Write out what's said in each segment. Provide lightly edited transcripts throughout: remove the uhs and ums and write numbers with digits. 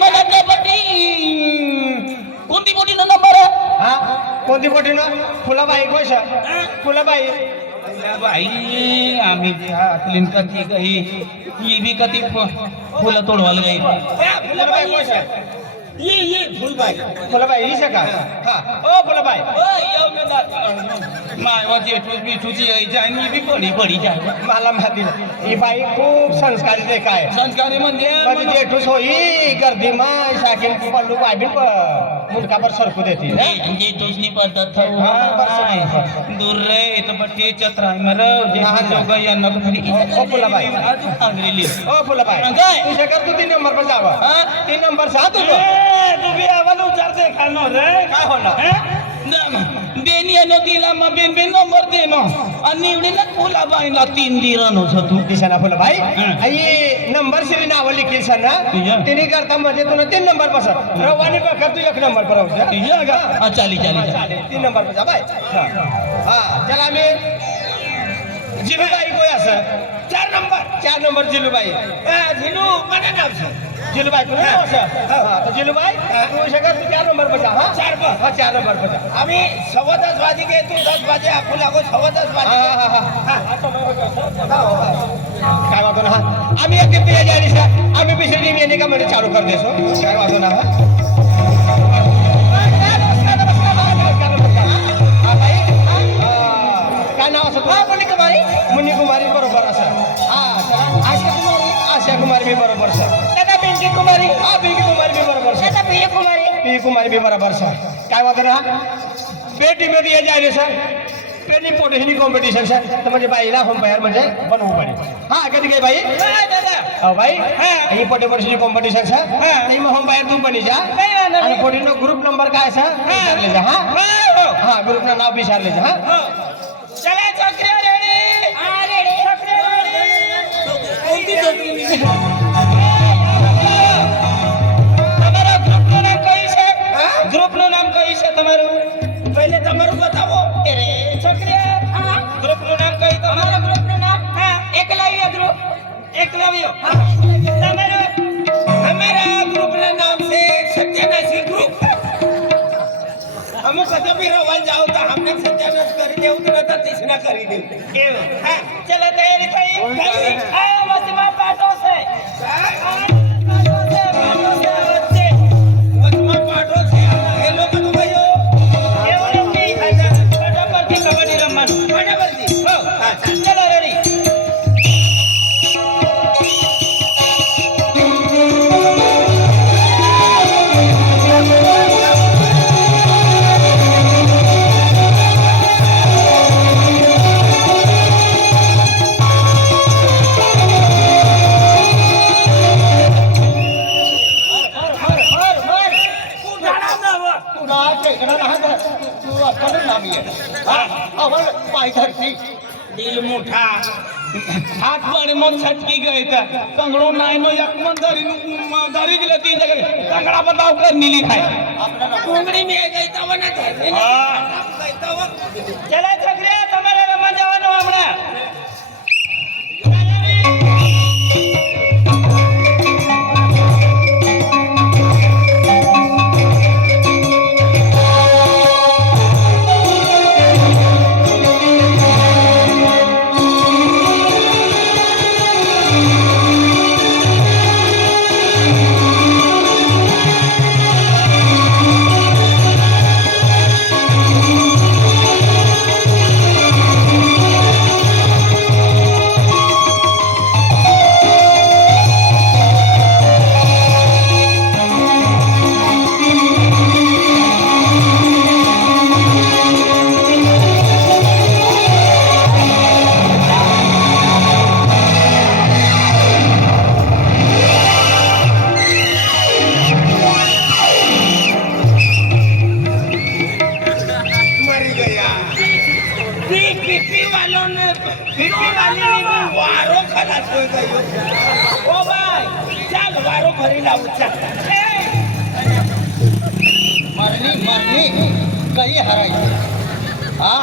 मला कबड्डी कोणती मोठी नंबर हा कोणती मोठी ना फुलाबाई कोश फुलाबाई बाई आम्ही क्लिंटनची काही ही बी कधी फुलं तोडवायला जाईल फुलाबाई कोश ये फुलबाई फुलाबाई ही का हा ओ फुलाबाई मायवा जेठूस बिठूची यायची आणि बी बडी बडी जाय मला माहिती नाही ही बाई खूप संस्कारी ते काय संस्कारी म्हणजे माझी जेठूस होई गर्दी माय शाकीन पल्लू बाबीन मुलकावर सरकू देते जेठूसनी पद्धत दूर रे इथं पट्टी चत्राय मर जेठूस यांना तो खरी ओ फुलाबाई अंग्रेली ओ फुलाबाई तू शकत तू 3 नंबर पर जावा 3 नंबर सा तू तुम्ही आम्हाला विचारते खानो रे काय होणार बेनी नो तिला मग बेन बेन नंबर दे नो आणि निवडीला फुला बाईला 3 दिरण होत तू दिसना फुलाबाई आई नंबर सिरी नाव लिखील सर ना तिने करता म्हणजे तुला 3 नंबर बसत रवानी बघा तू 1 नंबर पर हा चाली चाली चालेल 3 नंबर पर जा बाई हा चला आम्ही जिलूबाई कोई असं 4 नंबर जिलूबाई झिनू माझं नाव सर जिलूबाई तू नाव असं हा तर जिलूबाई तू शकत तू 4 नंबर पर जा हा 4 नंबर पर जा आम्ही 10:15 वाजे गे तू 10 वाजे आपण लागो 10:15 वाजे काय वाटतो ना आम्ही एक ते या आम्ही बिसरी येणे का म्हणजे चालू कर देसो काय वाटतो ना काय नाव असं मुन्नी कुमारी बरोबर असं आशा कुमारी मी बरोबर सर दादा पिंकी कुमारी हा पिंकी कुमारी मी बरोबर सर दादा पिंकी कुमारी पी कुमारी भी बराबर सर काय वाटतं ना बेटी में दिया जाए सर पेनी पोटेशनी कॉम्पिटिशन सर तर म्हणजे बाईला अंपायर म्हणजे बनवू पडेल हा कधी काय बाई दादा बाई ही पोटेशनी कॉम्पिटिशन सर नाही मग अंपायर तू बनी जा आणि पोटीनो ग्रुप नंबर काय सर विचारले जा हा ग्रुप ना नाव विचारले जा हा चला चक्रिया रेडी हा रेडी चक्रिया रेडी कोणती તમારો ગ્રુપનું નામ કઈ છે ગ્રુપનું નામ કઈ છે તમારું પહેલે તમારું બતાવો અરે છોકરીયા હા ગ્રુપનું નામ કઈ તમારા ગ્રુપનું નામ હા એકલવ્ય ગ્રુપ એકલવ્ય હા તમારું અમારા ગ્રુપનું નામ છે સત્યનાશી ગ્રુપ અમુક કદા બી રવા જાવ તો हमने સત્યાનાશ કરી દેવું તો નતા તીસના કરી દેવું કેવું હા ચલો તૈયારી થઈ હા મસ્તીમાં પાટો છે दिल मोठा हात पाडे मग छटकी गए तर कंगड़ो नाही मग एक मन धरी दिले 3 जगह कंगड़ा बताओ कर नीली खाए कंगड़ी में गई तव ना धरे चला छकरे તમારે રમવા જવાનું હમણાં गाई हरायची हा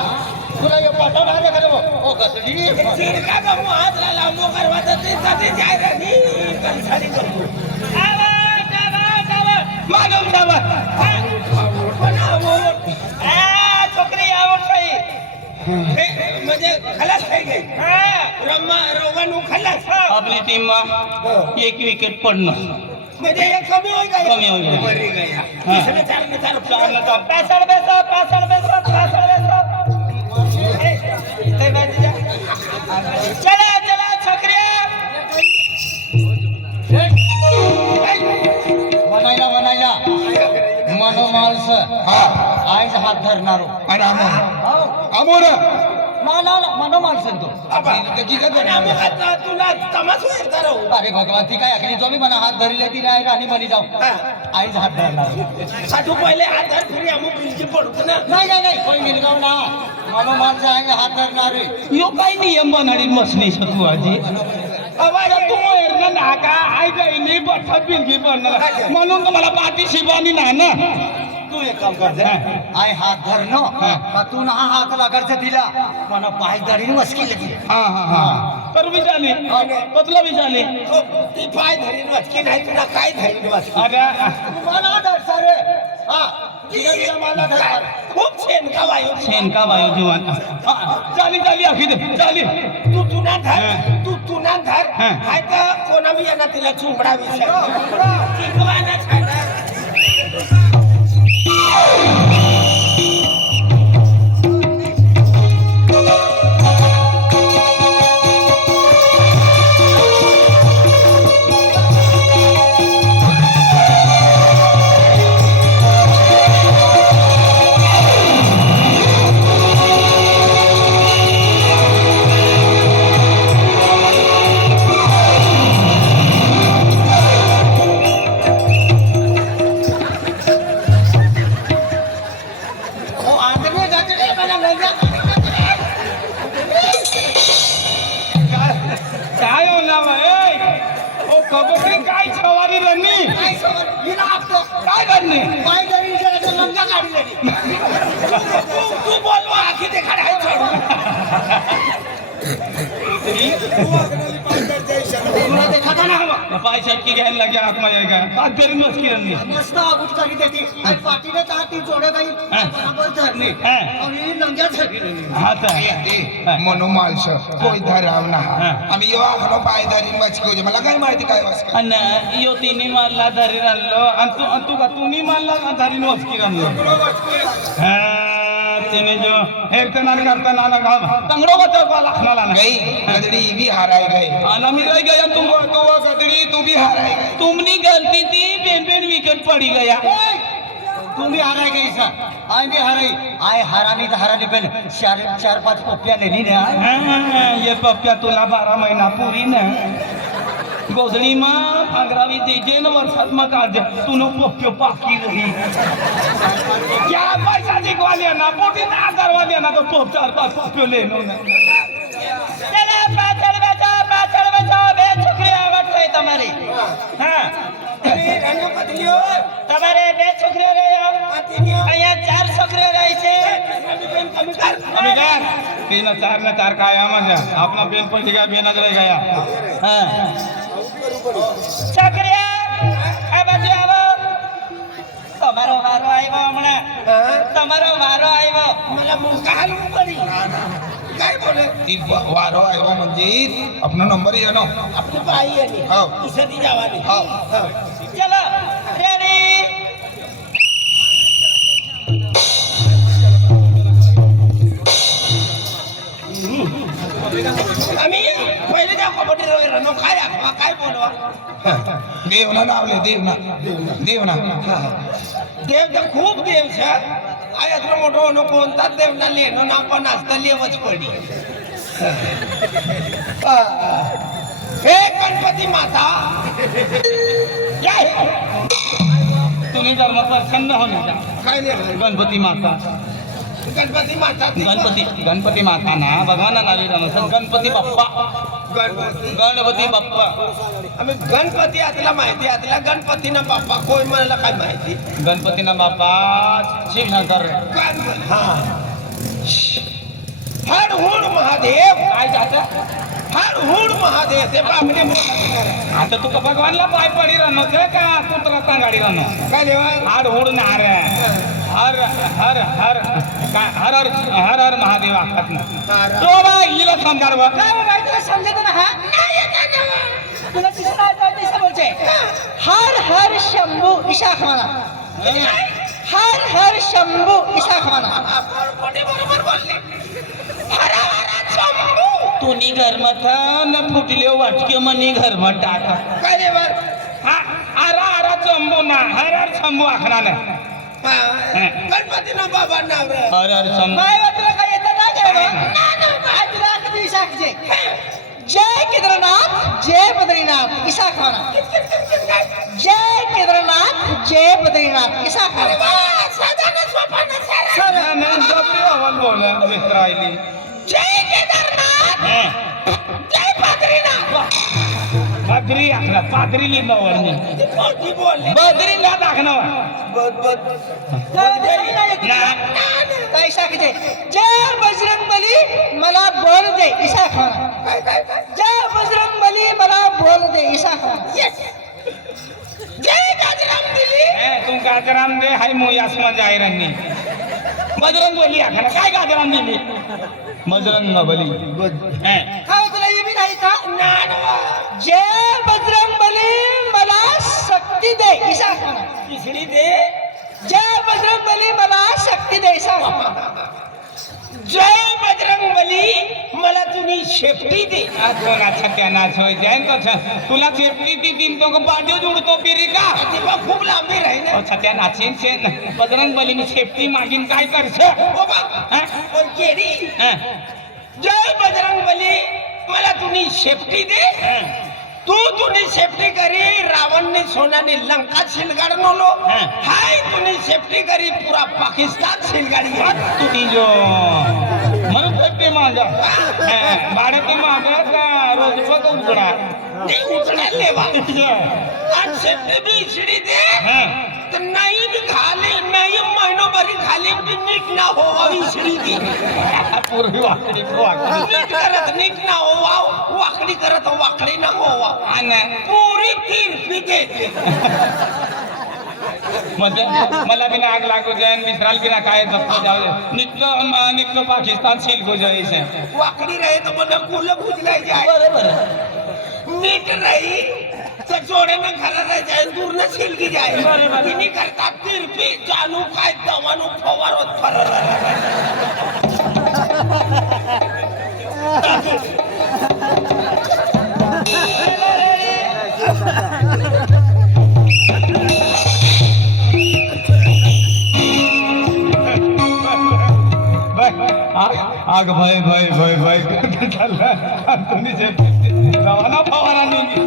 तुला हे पाठा नाही का ओ कसली चिडका का मु हात लाला मो करवाचा ते जाते जाय रे नी कंसाली करतो आवाज आवाज आवाज मालूम दावा छोकरी आवड काही म्हणजे खलास થઈ ગઈ રમવા રવાનું ખલાસ आपली टीम एक विकेट पडणं म्हणजे हे कमी होई गया कमी होई गया. बरी गया हाँ. तिसरे चार चार चारनं चार. पासळ बेसो चला चला छोकऱ्या म्हणायला मनोमालस आज हात धरणार आणि अमोर मनोमालस तो तुला तमास होईल करो अरे भगवान ती काय अखिली जो मी मना हात धरले ती नाही राणी बनी जाऊ आईच हात धरणार साठू पहिले हात धर फिरी अमुक बिलची पडतो ना नाही कोई मिलगाव ना मनोमालस आहे हात धरणार यो काय नियम बनाडी मसनी शकू आजी आवाज तू एरना नाका आई गई नाही बठ्ठा बिलगी बनणार म्हणून तर मला पाठी शिबानी ना ना तू एक काम कर आय हात धरनो का तू ना हात लागायचा दिला मला पाय धरीन वसकी लगी हा तर मी झाली पतला मी झाली ती पाय धरीन वाचकी नाही तुला काय धरीन वाचकी अरे मला धर सारे हा तिला मला धर खूप शेणका वायू शेणका वायू जीवन चाली अखिद चाली तू तुना धर हाँ. काय तर कोणा मी यांना तिला चुंबडा विचार काय होणार ओ कबड्डी काय छवारी रन्नी काय करणे पाय धरीन जरा लंगा काढली तू बोलवा आखी ते काढाय देखा ना पाय छटकी घ्यायला लागेल आतमध्ये काय हात तरी मस्की रन्नी मस्त आगुट करी देते आणि पाठीने का ती जोडे काही बराबर धरली आणि लंग्या धरली हा तर मनोमालस कोई धराव ना हा. आम्ही येवा खनो पाय धरीन वाचकी मला काय माहिती काय वाचका आणि यो तिन्ही मारला धरी राहिलो आणि तू का तुम्ही मारला धरी वचकी राहिलो तिने जो हेरतना करताना ना गाव तंगडो बचाव लागणार ना गई गदड़ी भी हाराए गए आना मी रह गया तुम तो वो गदड़ी तू भी हाराए गए तुमनी गलती थी पेन विकेट पड़ी गया तुम भी हाराय गई सर आय भी हाराई आय हारानी तर हारानी पण चार पाच कोप्या लेनी ने आय ये पप्प्या तुला 12 महिना पुरी ना गोधडी मा 15वी दीजे न वर्षात मग आज तू नो पप्प्यो पाकी रही क्या पैसा दिखवाले ना पोटी ना 1000 वाले ना तो पप 4-5 पप्प्यो लेनो ना चला पाछળ બેસો બે છોકરી આવત છે તમારી હા રંગ પતલીઓ તમારે બે છોકરીઓ રહી અહીંયા 4 છોકરીઓ રહી છે अभी काय 3-4 काय म्हणजे आपला बेन पण ठीक आहे बेनच रह गया છોકરીઓ આ બાજુ આવો તમારો વારો આવ્યો હમણાં તમારો વારો આવ્યો मला मुंगा हलवून पडी काय बोले ती वारो आयो म्हणजे आपला नंबर ये नो आपली बाई आली हो. इसती जावानी हो. चलो रेडी आम्ही पहिले त्या कबड्डी रनो काय बोलवा देवना नावले देवना देव तर खूप देव છે આ એટલો મોટો નો કોણતા દેવ ના લેનો ના પણ નાસ્તા લેવच પડી हे गणपती माता जय तुम्ही जर मग प्रसन्न होण्याचा काय नाही गणपती माता गणपती माता गणपती माता ना भगवान नावी गणपती बाप्पा गणपती गणपती बाप्पा आम्ही गणपती आतला माहिती आतला गणपती ना बाप्पा कोण मला काय माहिती गणपतीना बाप्पा शिवशंकर गणपती हा हर हुड महादेव काय जातं हर हुड महादेव ते बापडे आता तू का भगवानला पाय पडी राहणं का कुत्रा गाडी राहणं काय देवा हाड हुड नार हर हर हर काय हर हर हर हर महादेव आखात ना तो बा हिला समजार बा काय हो बाई तुला समजत ना हा नाही येत ना. तुला तिसरं काय दिसत बोलते हर हर शंभू ईशा खाना हर हर शंभू ईशा खाना बरोबर बोलले हर हर शंभू तुनी घरमत न फुटले वाटके मनी घरमत टाका काय देवा हा आरा आरा चंबू ना हर हर शंभू आखना ना गणपती ना बाबा नाव रे हर हर शंभू बाई बा तुला काय येतं ना काय बा? आज तुला किती ईशा खायचे जय केदारनाथ जय बद्रीनाथ ईशा खाना जय केदारनाथ जय बद्रीनाथ ईशा खाना बोला मित्रायली जय केदारनाथ जय बद्रीनाथ बद्री आखला पादरी लिंबावरनी ती मोठी बोलले बद्रीनाथ आखना काय नाही येत ना काय ईशा खायचे जय बजरंगबली मला बोल दे ईशा खाना काय काय काय जय बजरंगबली मला बोल दे ईशा खाना जय गाजराम दिली तुम गाजराम दे हाय मोयासमा जायरांनी बजरंग बली आखना काय गाजराम दिली बजरंग बली काय तुला हे बी नाही का जय बजरंगबली मला शक्ती दे ईशा खाना तिसरी दे जय बजरंगबली मला शक्ती दे ईशा खाना जय बजरंग बली मला तुम्ही शेपटी दे कोणाचा त्यानाच होय जाईन तो तुला सेफ्टी ती दिन तो पांड्यो जुडतो फिरी का ती बा खूप लांबी राही ना सत्या नाचेन सेन बजरंग बलीनी सेफ्टी मागीन काय करछ बाबा पण केडी जय बजरंग बली मला तुम्ही शेपटी दे तू तुझी सेफ्टी करी रावणने सोन्याने लंका शिलगाड नोलो हाय तुम्ही सेफ्टी करी पुरा पाकिस्तान शिलगाडी तुझी जो म्हणून सेफ्टी मागा भाडे ते मागा का रोज बघ उघडा नहीं उतरा लेवा आज सेफ्टी भी इचड़ी दे तो नहीं भी खाली नहीं महीनों भरी खाली भी नीट ना हो इचड़ी दी पूर्वी वाकडी वाकडी नीट करत नीट ना हो वाकडी करत वाकडी ना हो आणि पूरी तीर्पी दे म्हणजे मला बिना आग लागू जाय मित्राल बिना काय जप्त जाऊ नित्य पाकिस्तान सील हो जायचे वाकडी रहे तो मन कुल बुझलाई जाए बरोबर नीट रही तो जोड़े में खड़ा रह जाए दूर न छिल की जाए इन्हीं करता तीर्पी जानू काय दवानू फवारो फरर आग भाई भाई भाई भाई तुम्ही रवाना फवारा नाही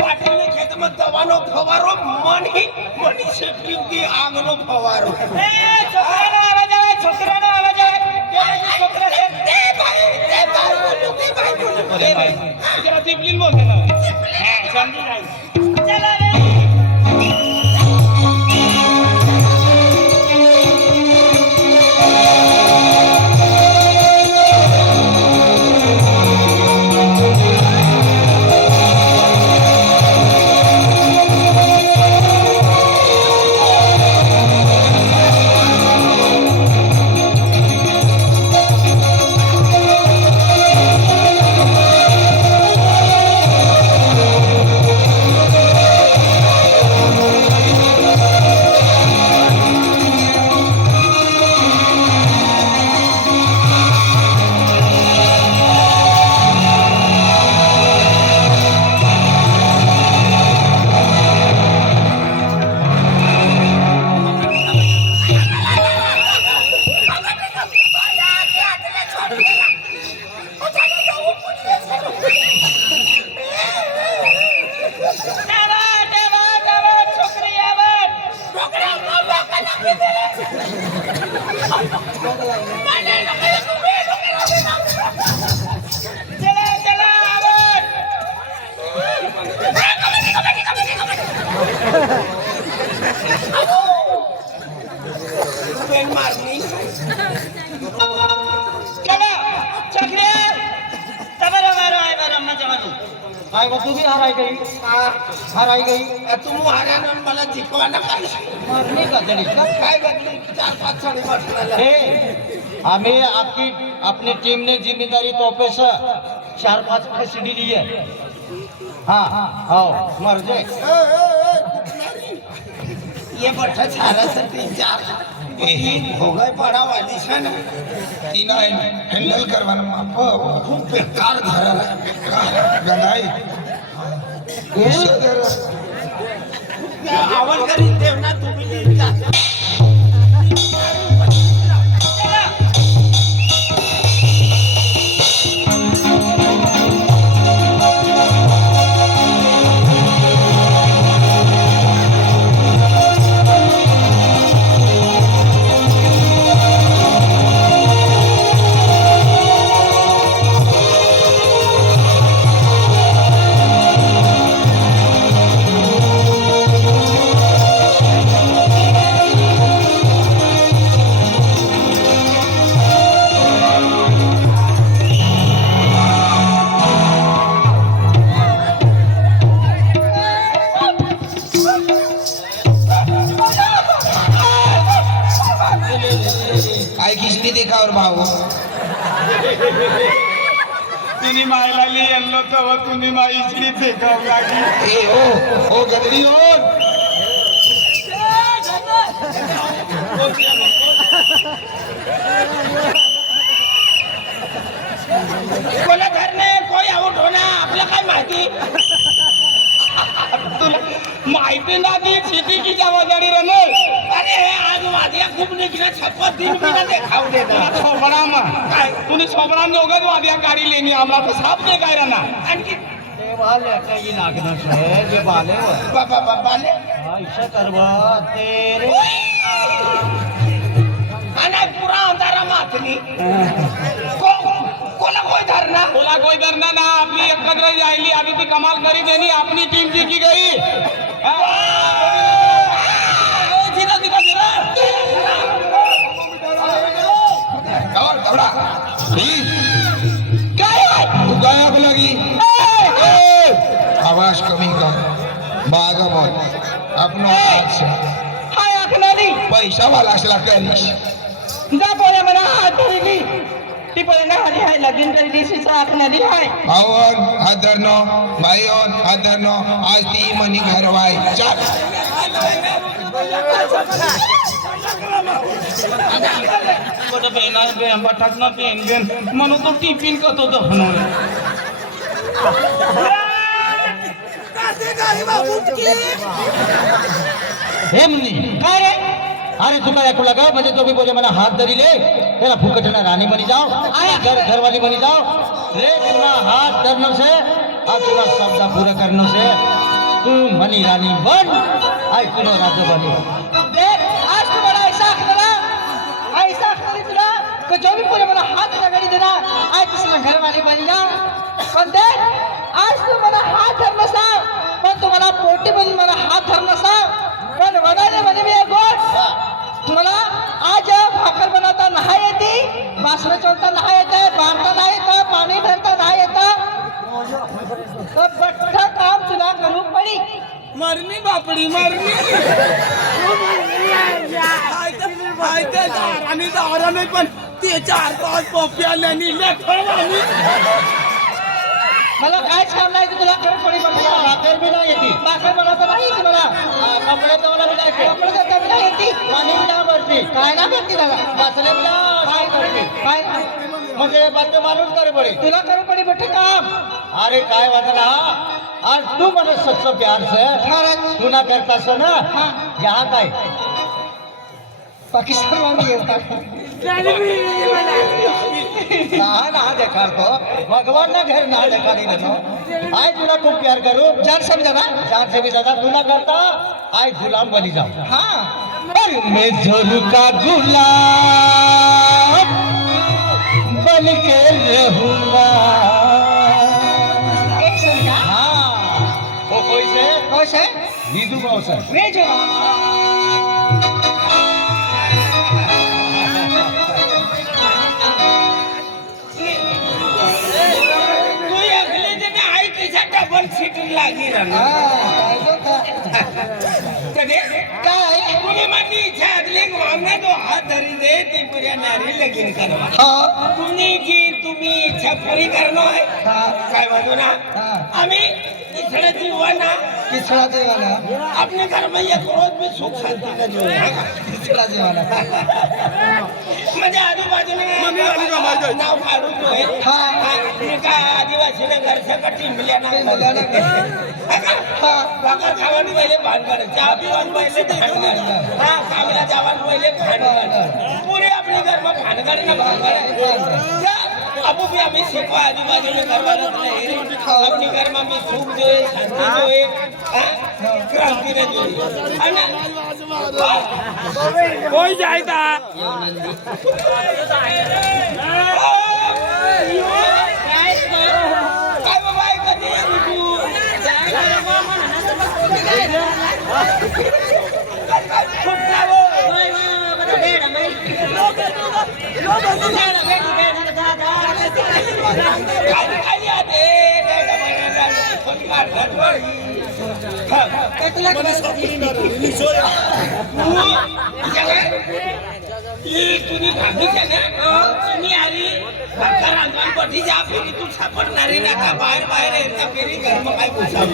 पाटील खेत में दवानो फवारो मन ही मनी सेफ्टी की आंगनो फवारो छोकरानं आवाज आहे छोकरानं आवाज आहे छोकरा दे भाई अरे भाई जरा दिपलीन बोलते ना समझी नाही चला रे चला चला पेन मारली चलो चक्रिया तबरो मारो आए बार अम्मा जमानो काय बा, तू भी हराई गई हराई गई तुम हाऱ्यानं मला जिंकवाना काय मारणी का जड़ी काय घडली 4-5 साडी बसला हे हमें आपकी अपनी टीम ने जिम्मेदारी तौर से 4-5 फैसली ली है हाँ आओ मर जाए ये बठा झाला तर 3-4 हो गए पड़ा वाली सन तिला हँडल करवाना माप खूप बेकार झाला गणाई आवड करीन देव ना तुम्ही जा. आई किसने देखा और भाव तुम्ही मायला येल्लो तेव्हा तुम्ही माईची फेकावं लागली ए ओ गदरी ओ कोणा घरने कोई आउट होना आपल्या काय माहिती तुला माहिती ना ती शेतीची जबाबदारी रनर अरे आज वाद्या खूप निघण्या छप्पत दिन बिना देखाव देना सोबराम काय तुम्ही सोबराम दोघच वाद्या गाडी लेणी आम्हाला तर साप दे काय राहणार आणखी ये वाले कहीं नागना है जे बाले वो बाबा बाले ऐसा करवा तेरे आणि पुरा अंधारा मातनी कोला कोई धरना बोला कोई डरना ना आपली एकत्र जायली आणि ती कमाल करी देनी आपली टीम जिंकी गई धीरा धीरा धीरा और दौड़ा काय तू गायब लगी आवाज कमी कर बागा बोल अपना हाथ से हाय आखनाली पैसा वाला असला करीश जा बोले मला हात धरली ती बोले ना हरी हाय लगीन करी दिसीचा आखनाली हाय भावन हादरनो भाईओन हादरनो आज ती मनी घरवाय चल बड़ा बेना बे बटक ना पेन बेन मनो तो टिफिन का तो दफनोरे हे मुन्नी काय रे अरे तुका ऐकू लगा म्हणजे तो भी बोले मला हाथ धरी ले तेरा फुकटना रानी बनी जाओ घर वाली बनी जाओ रे तुना हाथ धरने से और तुना शब्द पूरा करने से तू मनी रानी बन आई तुनो राजा बनी देख आज तुम्हाला ऐसा आखनाली तुला कि जो भी बोले मला हात लगाडी देना आज तुझ्या घरवाली बनी जा पण देख आज तू मला हात धरणं सांग पण तुम्हाला पोटी बनी मला हात धरणं सांग पण वडाले म्हणे मी एक गोष्ट तुम्हाला आज भाकर बनवता नाही येते वासरं चोळता नाही येते बांधता नाही येतं पाणी धरता नाही येतं तर बठ्ठा काम तुला करू पडी मरनी बापडी मरनी आणि दारा नाही पण ते 4-5 पोप्या लेणी लेखवानी मला काहीच काम नाही की तुला करू पडी भाकर भी ना येती भाकर बनवता नाही येते मला कपडे धोना भी नाही कपडे धुता बी नाही येते पाणी भी ना भरती काय ना करते दादा बसले भी ना काय करते काय मुझे बात मालूम करे पड़ी तुला करू पडी बठ्ठे काम अरे काय वादना आज तू મને सच्चा प्यार से तू ना करता से ना यहाँ काय पाकिस्तान वाली येतात ना देखा तो भगवान ना घर ना देखा नहीं देनो आज तुला खूब प्यार करूं जान से भी ज्यादा जान से भी ज्यादा तू ना करता आज गुलाम बनी जाऊं हाँ और मैं जोरू का गुलाम बन के रहूंगा एक संगा हाँ वो कोई से खुश है नीतू भाऊसाहेब तू एकले जण आई तिच्या डबल सीट लागी काय तुला माझी इच्छा असली आम्ही तो हात धरी दे ती पुऱ्या नारी लगीन करवा तुम्ही इच्छा पुरी करणं आहे काय म्हणू ना आम्ही इसड़ा जीवाना अपने घर में एक रोज भी सुख शांति का जो है इसड़ा जीवाना म्हणजे आजूबाजूने नाव काढून जो आहे का आदिवासी ने घर से कटी मिल्या ना भाकर खावानी पहिले भानगड चहा पिवानी पहिले भानगड हा कामला जावानी पहिले भानगड पुरे अपने घर में भानगड ना भानगड अबू भी हमें सिखवा आजूबाजू में घर वालों ने अपने घर में भी सुख जो है शांति जो है क्रांति ने जो है ना कोई जाएगा काय बाबा कधी तू तुम्ही भागीच्या ना तुम्ही आली रांगणपट्टी जा फेरी तू सापडणारी ना का बाहेर बाहेर येता फेरी घर मग काय पुसावं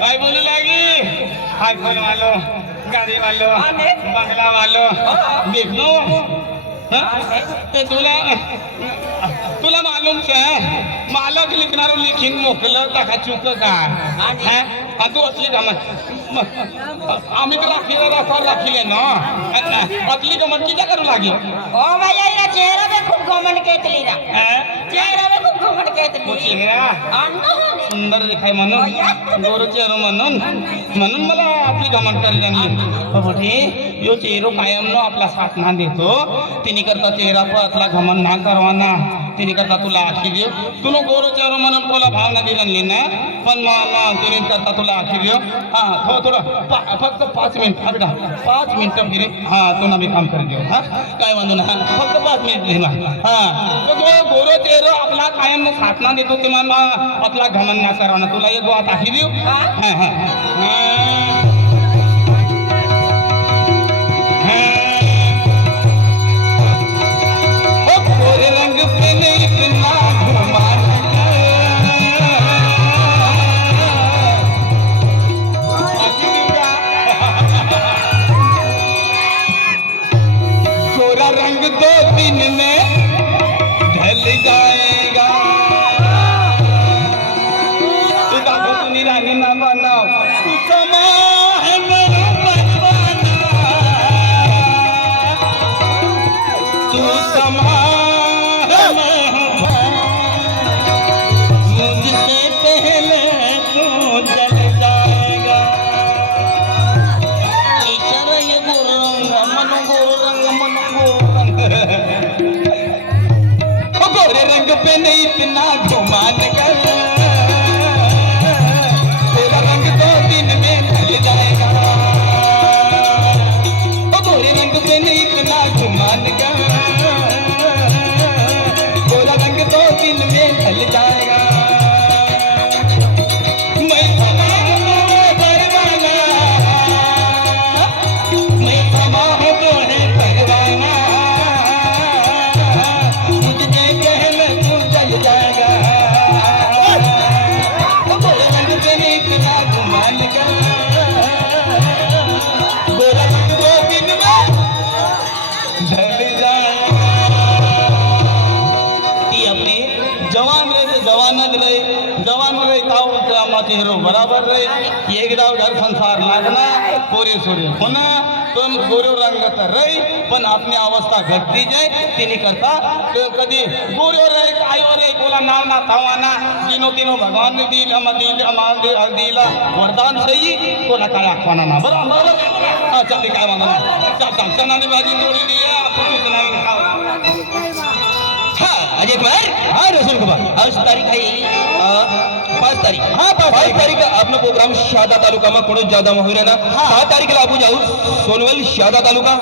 काय बोलू लागी आईफोन वालो गाड़ी वालो बंगला वालो देख लो तुला मालूम से मालक लिखणार लिखीन मोकलं टाका चुक का तू असली गमत आम्ही तर राखीले ना असली गमत किती करू लागली ओ भैया इरा चेहरा में खूब घमंड केतली ना चेहरा में खूब घमंड केतली चेहरा सुंदर दिखाय म्हणून गोर चेहरा म्हणून मला आपली गमत करायला लागली मोठी यो चेहरो कायम नो आपला साथ ना देतो तिने करता चेहरा पर आपला घमंड ना करवाना तिने करता तुला आखी देव तुला गोर चेहरा म्हणून बोला भावना दिली ना पण तिने करता तुला आखी देव हा थोडं फक्त 5 मिनिट बेटा 5 मिनिटं फिरे हा तुला मी काम कर देऊ हा काय म्हणू ना फक्त 5 मिनिट घे ना हा तो गोरो चेहरा आपला कायम ना साथ ना देतो तुम्हाला आपला घमंड ना करवाना तुला एक बात आखी देऊ हा हा रंग पे नहीं इतना गोरा रंग 2-3 में ढल जाएगा तू दादू तुनी रानी ना बनाओ तू समा है मेरा बचपना तू समा गोरे रंग पे नहीं इतना घुमान कर तेरा रंग 2 दिन में ढल जाएगा गोरे रंग पे नहीं इतना घुमान कर तेरा रंग 2 दिन में ढल जाएगा मैं समा हूँ परवाना मैं समा हूँ तो है परवाना जवान रहे तो जवानच रहे जवान रहे ताव आमाचे हिरो बराबर रहे एक दाव घर संसार लागना पोरे सोरे होना तुम गोरे रंग तर रही पण आपली अवस्था घटती जाय तिने करता कधी गोरे रहे आयो रे बोला नाव ना थावाना तीनो तीनो भगवान ने दी दिला वरदान सही कोणा काय आखवाना ना बरोबर चल काय म्हणा चल चनाने भाजी तोडी दिया आपण चनाने खाऊ हाँ अजय कुमार हाँ रसूल कुमार आज तारीख है 5 तारीख हाँ 5 तारीख आपला प्रोग्राम शहादा तालुका में कोण ज्यादा होईल ना 6 तारीखला आपण जाऊ सोनवल शहादा तालुका